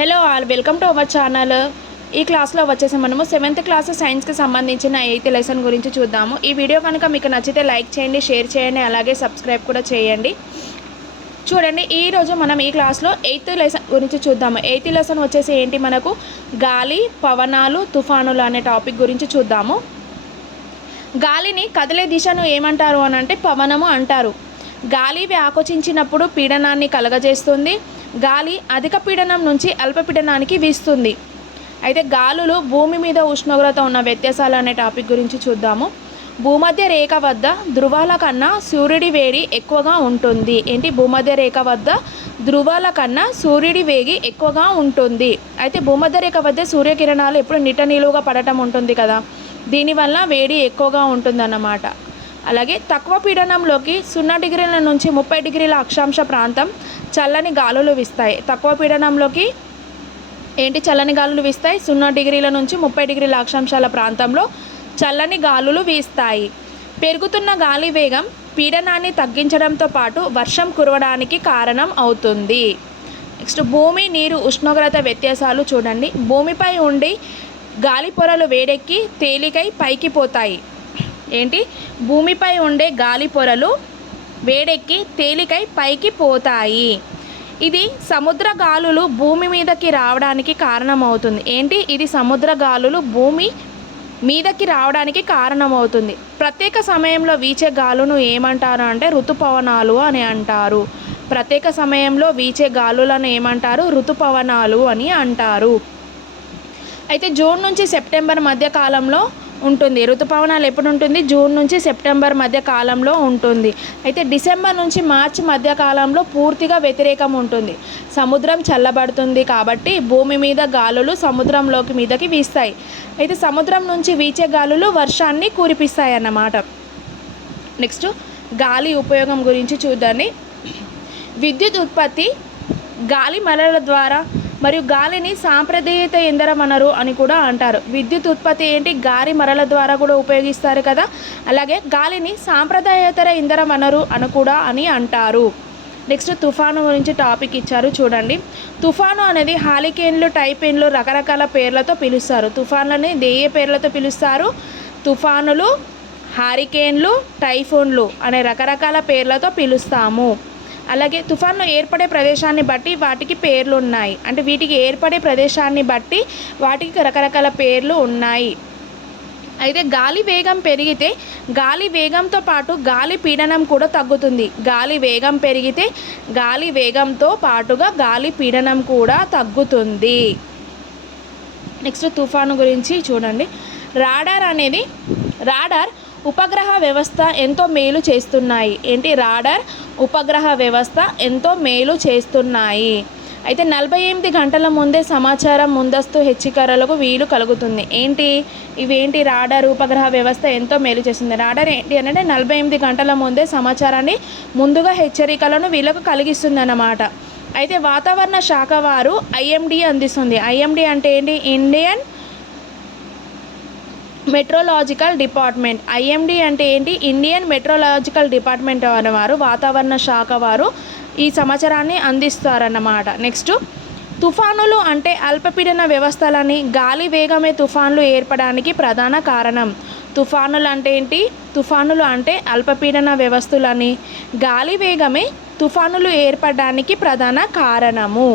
Hello all welcome to our channel. ఈ క్లాస్లో వచ్చేసి మనము 7th క్లాస్ సైన్స్కి సంబంధించిన 8th లెసన్ గురించి చూద్దాము. ఈ వీడియో కనుక మీకు నచ్చితే లైక్ చేయండి, షేర్ చేయండి, అలాగే సబ్స్క్రైబ్ కూడా చేయండి. చూడండి, ఈరోజు మనం ఈ క్లాస్లో 8th లెసన్ గురించి చూద్దాము. 8th లెసన్ వచ్చేసి ఏంటి, మనకు గాలి, పవనాలు, తుఫానులు అనే టాపిక్ గురించి చూద్దాము. గాలిని కదిలే దిశను ఏమంటారు అని అంటే పవనము అంటారు. గాలి వ్యాకోచించినప్పుడు పీడనాన్ని కలగజేస్తుంది. గాలి అధిక పీడనం నుంచి అల్పపీడనానికి వీస్తుంది. అయితే గాలులు భూమి మీద ఉష్ణోగ్రత ఉన్న వ్యత్యాసాలు అనే టాపిక్ గురించి చూద్దాము. భూమధ్య రేఖ వద్ద ధృవాల కన్నా సూర్యుడి వేడి ఎక్కువగా ఉంటుంది. ఏంటి, భూమధ్య రేఖ వద్ద ధృవాల కన్నా సూర్యుడి వేగి ఎక్కువగా ఉంటుంది. అయితే భూమధ్య రేఖ వద్ద సూర్యకిరణాలు ఎప్పుడు నిట్ట నిలువుగా పడటం ఉంటుంది కదా, దీనివల్ల వేడి ఎక్కువగా ఉంటుందన్నమాట. అలాగే తక్కువ పీడనంలోకి 0 డిగ్రీల నుంచి 30 డిగ్రీల అక్షాంశ ప్రాంతం చల్లని గాలులు వీస్తాయి. తక్కువ పీడనంలోకి చల్లని గాలులు వీస్తాయి. 0 డిగ్రీల నుంచి 30 డిగ్రీల అక్షాంశాల ప్రాంతంలో చల్లని గాలులు వీస్తాయి. పెరుగుతున్న గాలి వేగం పీడనాన్ని తగ్గించడంతో పాటు వర్షం కురవడానికి కారణం అవుతుంది. నెక్స్ట్, భూమి నీరు ఉష్ణోగ్రత వ్యత్యాసాలు చూడండి. భూమిపై ఉండి గాలి పొరలు వేడెక్కి తేలికై పైకి పోతాయి. భూమిపై ఉండే గాలి పొరలు వేడెక్కి తేలికై పైకి పోతాయి. ఇది సముద్ర గాలులు భూమి మీదకి రావడానికి కారణమవుతుంది. ఇది సముద్ర గాలులు భూమి మీదకి రావడానికి కారణమవుతుంది. ప్రత్యేక సమయంలో వీచే గాలును ఏమంటారు అంటే ఋతుపవనాలు అని అంటారు. ప్రత్యేక సమయంలో వీచే గాలులను ఏమంటారు, ఋతుపవనాలు అని అంటారు. అయితే జూన్ నుంచి సెప్టెంబర్ మధ్య కాలంలో ఉంటుంది. ఋతుపవనాలు ఎప్పుడు ఉంటుంది, జూన్ నుంచి సెప్టెంబర్ మధ్య కాలంలో ఉంటుంది. అయితే డిసెంబర్ నుంచి మార్చి మధ్య కాలంలో పూర్తిగా వ్యతిరేకం ఉంటుంది. సముద్రం చల్లబడుతుంది కాబట్టి భూమి మీద గాలులు సముద్రంలోకి మీదకి వీస్తాయి. అయితే సముద్రం నుంచి వీచే గాలులు వర్షాన్ని కురిపిస్తాయి అన్నమాట. నెక్స్ట్, గాలి ఉపయోగం గురించి చూద్దాండి. విద్యుత్ ఉత్పత్తి గాలి మరల ద్వారా మరియు గాలిని సాంప్రదాయేతర ఇంధన వనరు అని కూడా అంటారు. విద్యుత్ ఉత్పత్తి గాలి మరల ద్వారా కూడా ఉపయోగిస్తారు కదా, అలాగే గాలిని సాంప్రదాయేతర ఇంధన వనరు అని కూడా అంటారు. నెక్స్ట్, తుఫాను గురించి టాపిక్ ఇచ్చారు చూడండి. తుఫాను అనేది హారికేన్లు, టైఫాన్లు రకరకాల పేర్లతో పిలుస్తారు. తుఫాన్లని ఏ పేర్లతో పిలుస్తారు, తుఫానులు, హారికేన్లు, టైఫూన్లు అనే రకరకాల పేర్లతో పిలుస్తాము. అలాగే తుఫాన్లు ఏర్పడే ప్రదేశాన్ని బట్టి వాటికి పేర్లు ఉన్నాయి. అంటే వీటికి ఏర్పడే ప్రదేశాన్ని బట్టి వాటికి రకరకాల పేర్లు ఉన్నాయి. అయితే గాలి వేగం పెరిగితే గాలి వేగంతో పాటు గాలి పీడనం కూడా తగ్గుతుంది. గాలి వేగం పెరిగితే గాలి వేగంతో పాటుగా గాలి పీడనం కూడా తగ్గుతుంది. నెక్స్ట్, తుఫాను గురించి చూడండి. రాడార్ ఉపగ్రహ వ్యవస్థ ఎంతో మేలు చేస్తున్నాయి. రాడార్ ఉపగ్రహ వ్యవస్థ ఎంతో మేలు చేస్తున్నాయి. అయితే 48 గంటల ముందే సమాచారం ముందస్తు హెచ్చరికలకు వీలు కలుగుతుంది. ఇవేంటి రాడార్ ఉపగ్రహ వ్యవస్థ ఎంతో మేలు చేస్తుంది. రాడార్ అంటే 48 గంటల ముందే సమాచారాన్ని ముందుగా హెచ్చరికలను వీళ్ళకు కలిగిస్తుంది అన్నమాట. అయితే వాతావరణ శాఖ వారు IMD అందిస్తుంది. IMD అంటే ఇండియన్ మెట్రోలాజికల్ డిపార్ట్మెంట్. IMD అంటే ఇండియన్ మెట్రోలాజికల్ డిపార్ట్మెంట్ అనేవారు వాతావరణ శాఖ వారు ఈ సమాచారాన్ని అందిస్తారన్నమాట. నెక్స్ట్, తుఫానులు అంటే అల్పపీడన వ్యవస్థలని, గాలి వేగమే తుఫాన్లు ఏర్పడడానికి ప్రధాన కారణం. తుఫానులు అంటే అల్పపీడన వ్యవస్థలని, గాలి వేగమే తుఫానులు ఏర్పడడానికి ప్రధాన కారణము.